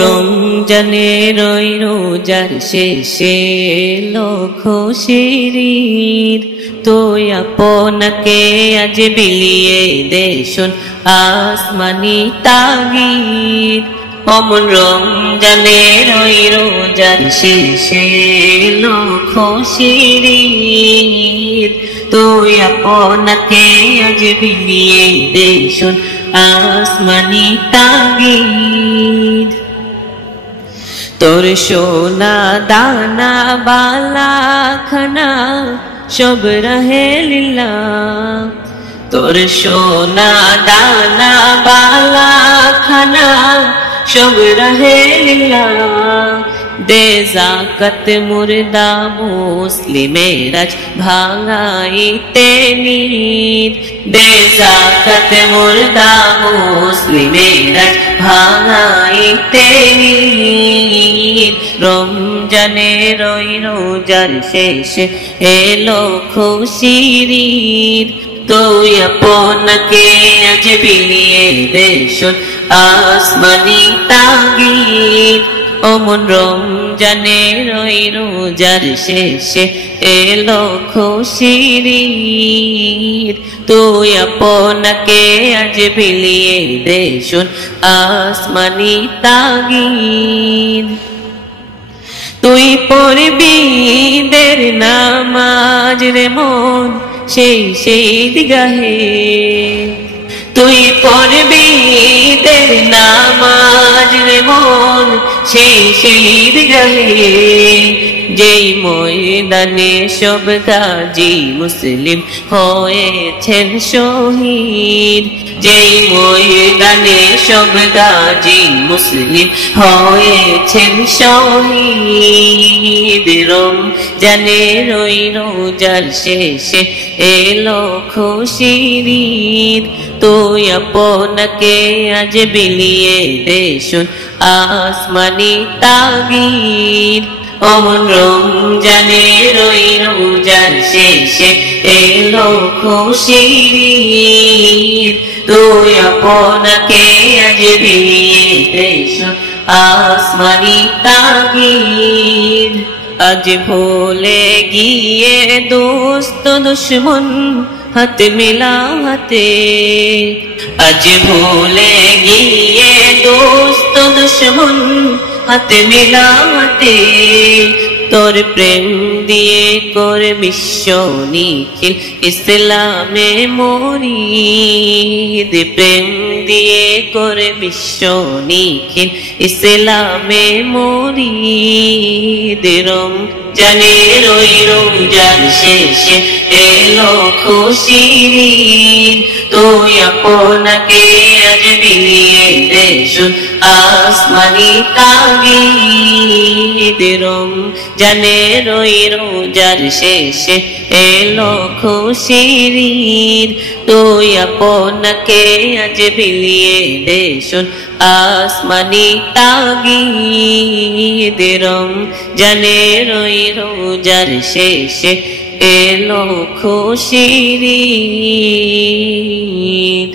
রমজানের ওই রোজার শেষে এলো খুশির ঈদ, তুই আপনাকে আজ বিলিয়ে দে শোন আসমানি তাগিদ। অমন রমজানের ওই রোজার শেষে এলো খুশির ঈদ, তুই আপনাকে আজ বিলিয়ে দে শোন আসমানি তাগিদ। তোর সোনা দানা বালা খানা সব রহে লীলা, তোর সোনা দানা বালা খানা সব রহে লীলা। দে যাকাত মুর্দা মুসলিমের আজ ভাঙাইতে নিদ, দে যাকাত মুর্দা মুসলিমের আজ ভাঙাইতে নিদ। রমজানের ওই রোজার শেষে এলো খুশির ঈদ, তুই আপনাকে আজ বিলিয়ে দে শোন আসমানি তাগিদ। অমন রমজানের ওই রোজার শেষে এলো খুশির ঈদ, তুই আপনাকে আজ বিলিয়ে দে শোন আসমানি তাগিদ। তুই পড়বি ঈদের নামাজ রে মন সেই সেই দিগাহে, তুই পড়বি ঈদের নামাজ রে মন সেই সেই দিগাহে। যেই ময়দানে সব গাজী মুসলিম হয়েছেন শহীদ, যেই ময়দানে সব গাজী মুসলিম হয়েছেন শহীদ। রমজানের ওই রোজার শেষে এলো খুশির ঈদ, তুই আপনাকে আজ বিলিয়ে দে শোন আসমানি তাগিদ। অমন রমজানের ওই রোজার শেষে এলো খুশির ঈদ, তুই আপনাকে আজ বিলিয়ে দে শোন আসমানি তাগিদ। আজ ভুলে গিয়ে দোস্ত দুশ্মন হাত মিলাতে, আজ ভুলে গিয়ে দোস্ত দুশ্মন হাত মিলাতে। তোর প্রেম দিয়ে করে বিশ্ব নিখিল ইসলামে মরিদ, প্রেম দিয়ে করে বিশ্ব নিখিল ইসলামে মরিদ। রমজানের ওই রোজার শেষে এলো খুশির ঈদ, তুই আপনাকে আজ বিলিয়ে দে শোন আসমানি তাগিদ। রমজানের ওই রোজার শেষে এলো খুশির ঈদ, তুই আপনাকে আজ বিলিয়ে দে শোন আসমানি তাগিদ। রমজানের ওই রোজার শেষে এলো খুশির ঈদ।